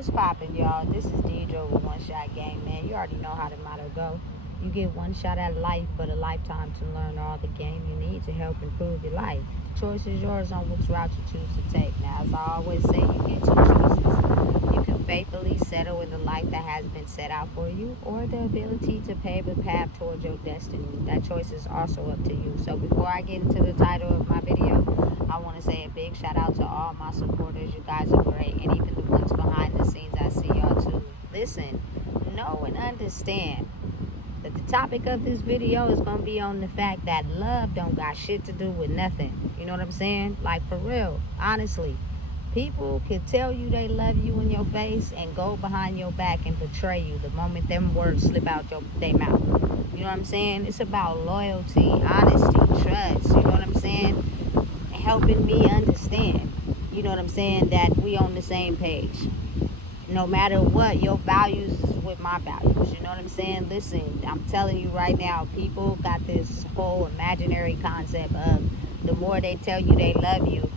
What's poppin', y'all? This is Deidre with One Shot Game, man. You already know how the motto go. You get one shot at life, but a lifetime to learn all the game you need to help improve your life. The choice is yours on which route you choose to take. Now, as I always say, you get two choices. You can faithfully settle in the life that has been set out for you, or the ability to pave a path towards your destiny. That choice is also up to you. So before I get into the title of my video, I want to say a big shout out to all my supporters. You guys are great, and even the ones behind the scenes, I see y'all too. Listen, know and understand that the topic of this video is going to be on the fact that love don't got shit to do with nothing. You know what I'm saying? Like, for real, honestly. People can tell you they love you in your face and go behind your back and betray you the moment them words slip out their mouth. You know what I'm saying? It's about loyalty, honesty, trust. You know what I'm saying? Helping me understand, you know what I'm saying, that we on the same page. No matter what, your values is with my values. You know what I'm saying? Listen, I'm telling you right now, people got this whole imaginary concept of the more they tell you they love you,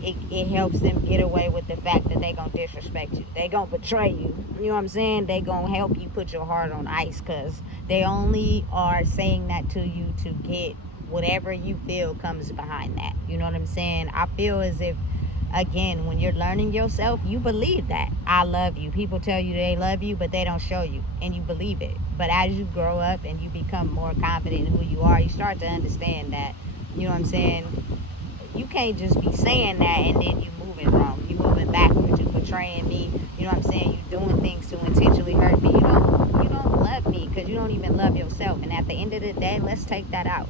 it helps them get away with the fact that they gonna disrespect you. They gonna betray you. You know what I'm saying? They gonna help you put your heart on ice, because they only are saying that to you to get whatever you feel comes behind that. You know what I'm saying? I feel as if, again, when you're learning yourself, you believe that I love you. People tell you they love you, but they don't show you, and you believe it. But as you grow up and you become more confident in who you are, you start to understand that, you know what I'm saying, you can't just be saying that and then you moving wrong. You moving backwards. You betraying me. You know what I'm saying? You doing things to intentionally hurt me. You don't love me, because you don't even love yourself. And at the end of the day, let's take that out.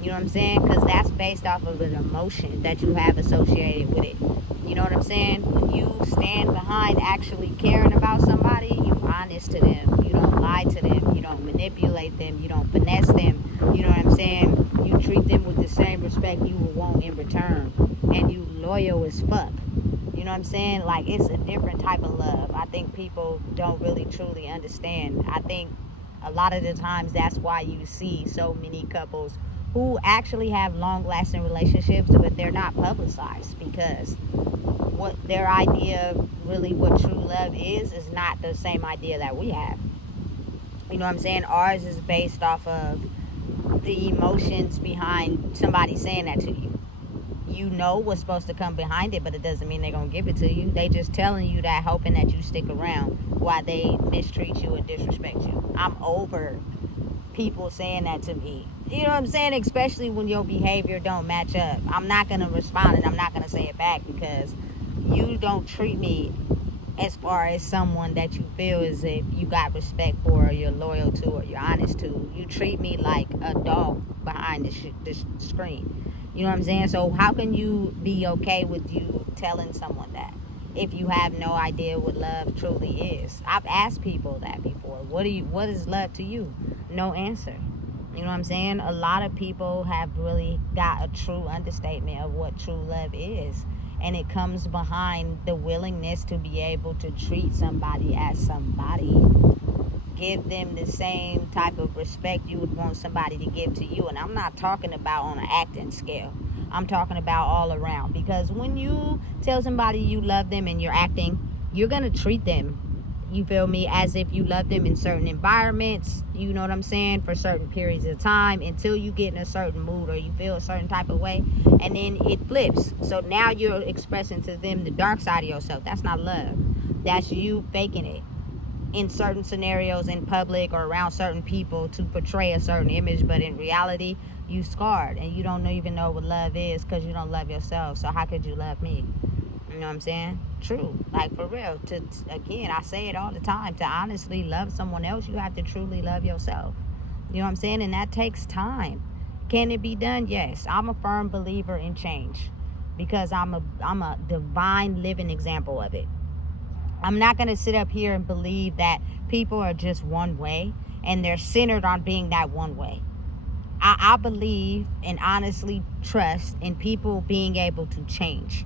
You know what I'm saying? Because that's based off of an emotion that you have associated with it. You know what I'm saying? When you stand behind actually caring about somebody, you honest to them. You don't lie to them. You don't manipulate them. You don't finesse them. You know what I'm saying? You treat them with the same respect you would want in return. And you loyal as fuck. You know what I'm saying? Like, it's a different type of love. I think people don't really truly understand. I think a lot of the times that's why you see so many couples who actually have long-lasting relationships, but they're not publicized, because what their idea of really what true love is not the same idea that we have. You know what I'm saying? Ours is based off of the emotions behind somebody saying that to you. You know what's supposed to come behind it, but it doesn't mean they're going to give it to you. They just telling you that, hoping that you stick around while they mistreat you or disrespect you. I'm over people saying that to me. You know what I'm saying? Especially when your behavior don't match up. I'm not going to respond, and I'm not going to say it back, because you don't treat me as far as someone that you feel as if you got respect for, or you're loyal to, or you're honest to. You treat me like a dog behind the screen. You know what I'm saying? So how can you be okay with you telling someone that if you have no idea what love truly is? I've asked people that before. What is love to you? No answer. You know what I'm saying? A lot of people have really got a true understatement of what true love is. And it comes behind the willingness to be able to treat somebody as somebody. Give them the same type of respect you would want somebody to give to you. And I'm not talking about on an acting scale. I'm talking about all around. Because when you tell somebody you love them and you're acting, you're going to treat them, you feel me, as if you love them in certain environments, you know what I'm saying, for certain periods of time, until you get in a certain mood or you feel a certain type of way, and then it flips. So now you're expressing to them the dark side of yourself. That's not love. That's you faking it in certain scenarios in public or around certain people to portray a certain image, but in reality, you scarred and you don't even know what love is, because you don't love yourself. So how could you love me? You know what I'm saying? True. Like, for real. Again, I say it all the time. To honestly love someone else, you have to truly love yourself. You know what I'm saying? And that takes time. Can it be done? Yes. I'm a firm believer in change, because I'm a divine living example of it. I'm not going to sit up here and believe that people are just one way and they're centered on being that one way. I believe and honestly trust in people being able to change.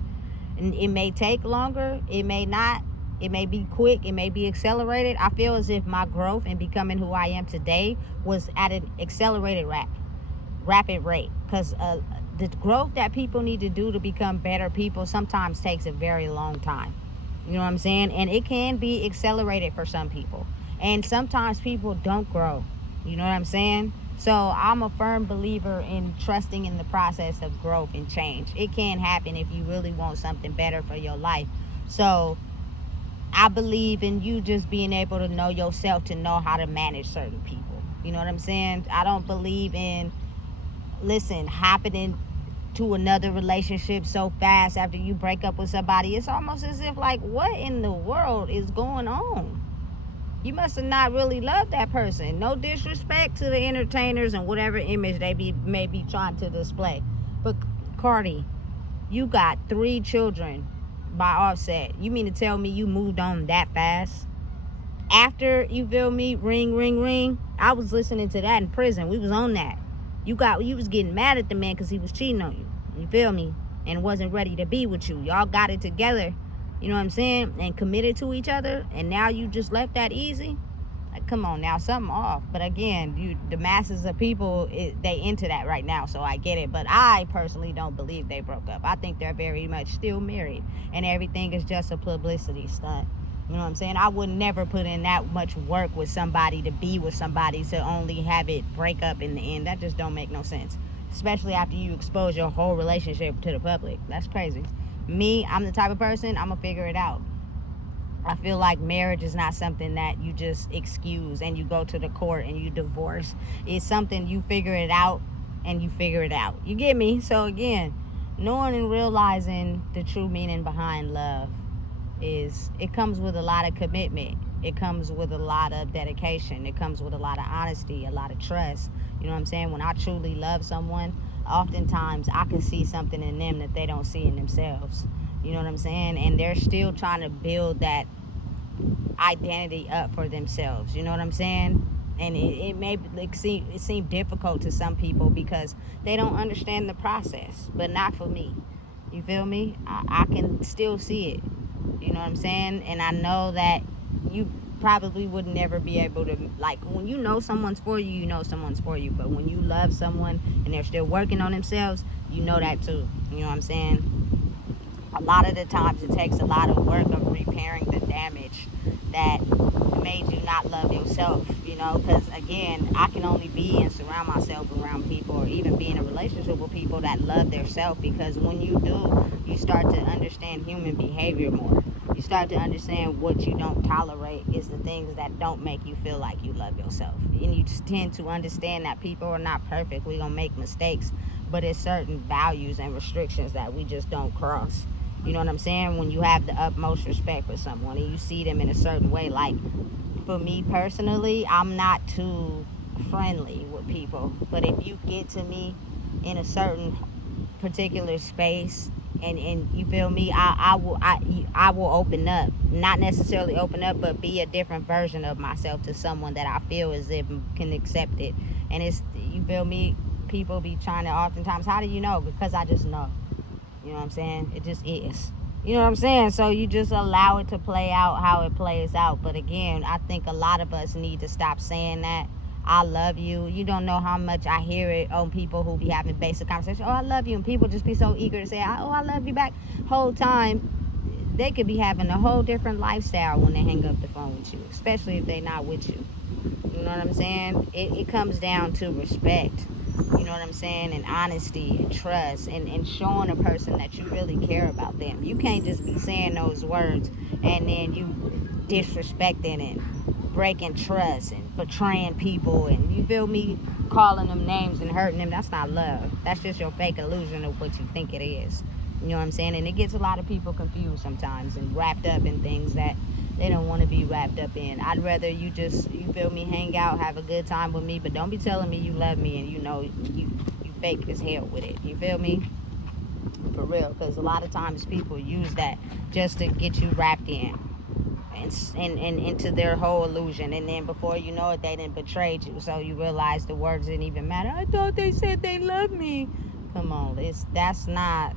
And it may take longer, it may not, it may be quick, it may be accelerated. I feel as if my growth in becoming who I am today was at an accelerated rapid rate, because the growth that people need to do to become better people sometimes takes a very long time. You know what I'm saying? And it can be accelerated for some people. And sometimes people don't grow. You know what I'm saying? So I'm a firm believer in trusting in the process of growth and change. It can happen if you really want something better for your life. So I believe in you just being able to know yourself, to know how to manage certain people. You know what I'm saying? I don't believe in, happening to another relationship so fast after you break up with somebody. It's almost as if, like, what in the world is going on? You must have not really loved that person. No disrespect to the entertainers and whatever image they may be trying to display. But Cardi, you got 3 children by Offset. You mean to tell me you moved on that fast? After, you feel me, ring, ring, ring. I was listening to that in prison. We was on that. You was getting mad at the man because he was cheating on you. You feel me? And wasn't ready to be with you. Y'all got it together. You know what I'm saying? And committed to each other. And now you just left that easy? Like, come on now, something off. But again, the masses of people, they into that right now, so I get it. But I personally don't believe they broke up. I think they're very much still married, and everything is just a publicity stunt. You know what I'm saying? I would never put in that much work with somebody to be with somebody to only have it break up in the end. That just don't make no sense, especially after you expose your whole relationship to the public. That's crazy. Me, I'm the type of person, I'm gonna figure it out. I feel like marriage is not something that you just excuse and you go to the court and you divorce. It's something you figure it out and you figure it out. You get me? So again, knowing and realizing the true meaning behind love it comes with a lot of commitment. It comes with a lot of dedication. It comes with a lot of honesty, a lot of trust. You know what I'm saying? When I truly love someone, oftentimes I can see something in them that they don't see in themselves. You know what I'm saying? And they're still trying to build that identity up for themselves. You know what I'm saying? And it may seem difficult to some people because they don't understand the process, but not for me. You feel me? I can still see it. You know what I'm saying? And I know that you probably would never be able to, like, when you know someone's for you, you know someone's for you. But when you love someone and they're still working on themselves, you know that too. You know what I'm saying? A lot of the times it takes a lot of work of repairing the damage that made you not love yourself, you know, because again, I can only be and surround myself around people, or even be in a relationship with people that love their self, because when you do, you start to understand human behavior more. You start to understand what you don't tolerate is the things that don't make you feel like you love yourself. And you just tend to understand that people are not perfect. We're going to make mistakes, but it's certain values and restrictions that we just don't cross. You know what I'm saying? When you have the utmost respect for someone and you see them in a certain way, like for me personally, I'm not too friendly with people. But if you get to me in a certain particular space and you feel me, I will open up. Not necessarily open up, but be a different version of myself to someone that I feel as if can accept it. And it's, you feel me, people be trying to oftentimes, how do you know? Because I just know. You know what I'm saying? It just is. You know what I'm saying? So you just allow it to play out how it plays out. But again, I think a lot of us need to stop saying that. I love you. You don't know how much I hear it on people who be having basic conversations. Oh, I love you. And people just be so eager to say, oh, I love you back. Whole time, they could be having a whole different lifestyle when they hang up the phone with you. Especially if they're not with you. You know what I'm saying? It comes down to respect. You know what I'm saying? And honesty and trust and showing a person that you really care about them. You can't just be saying those words and then you disrespecting and breaking trust and betraying people and, you feel me, calling them names and hurting them. That's not love. That's just your fake illusion of what you think it is. You know what I'm saying? And it gets a lot of people confused sometimes and wrapped up in things that they don't want to be wrapped up in. I'd rather you just, you feel me, hang out, have a good time with me, but don't be telling me you love me and you know you fake as hell with it. You feel me? For real, because a lot of times people use that just to get you wrapped in and into their whole illusion, and then before you know it, they done betrayed you, so you realize the words didn't even matter. I thought they said they love me. Come on, that's not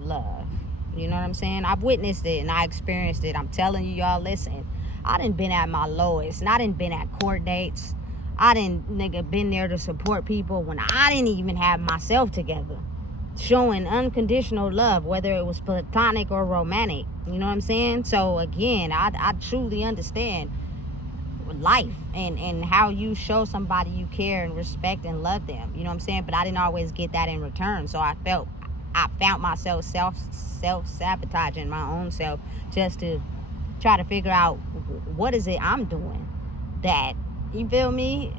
love. You know what I'm saying? I've witnessed it and I experienced it. I'm telling you, y'all, listen. I done been at my lowest and I done been at court dates. I done been there to support people when I didn't even have myself together. showing unconditional love, whether it was platonic or romantic. You know what I'm saying? So again, I truly understand life and how you show somebody you care and respect and love them. You know what I'm saying? But I didn't always get that in return. So I found myself self-sabotaging my own self just to try to figure out what is it I'm doing that, you feel me,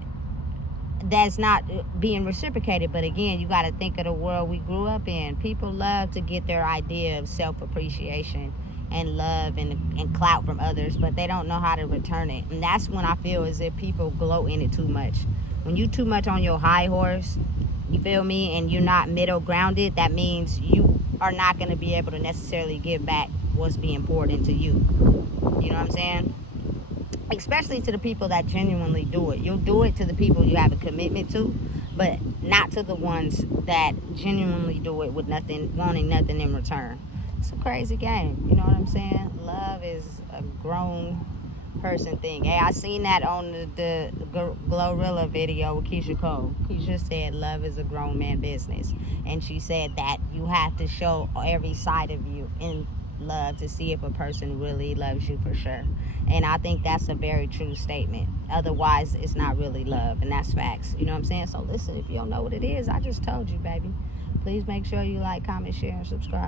that's not being reciprocated. But again, you got to think of the world we grew up in. People love to get their idea of self-appreciation and love and clout from others, but they don't know how to return it. And that's when I feel as if people gloat in it too much. When you too much on your high horse, you feel me, and you're not middle grounded, that means you are not going to be able to necessarily give back what's being poured into you. You know what I'm saying? Especially to the people that genuinely do it. You'll do it to the people you have a commitment to, but not to the ones that genuinely do it with nothing, wanting nothing in return. It's a crazy game. You know what I'm saying? Love is a grown person thing. Hey, I seen that on the Glorilla video with Keisha Cole. Keisha said love is a grown man business, and she said that you have to show every side of you in love to see if a person really loves you for sure. And I think that's a very true statement. Otherwise, it's not really love, and that's facts. You know what I'm saying? So listen, if you don't know what it is, I just told you, baby. Please make sure you like, comment, share, and subscribe.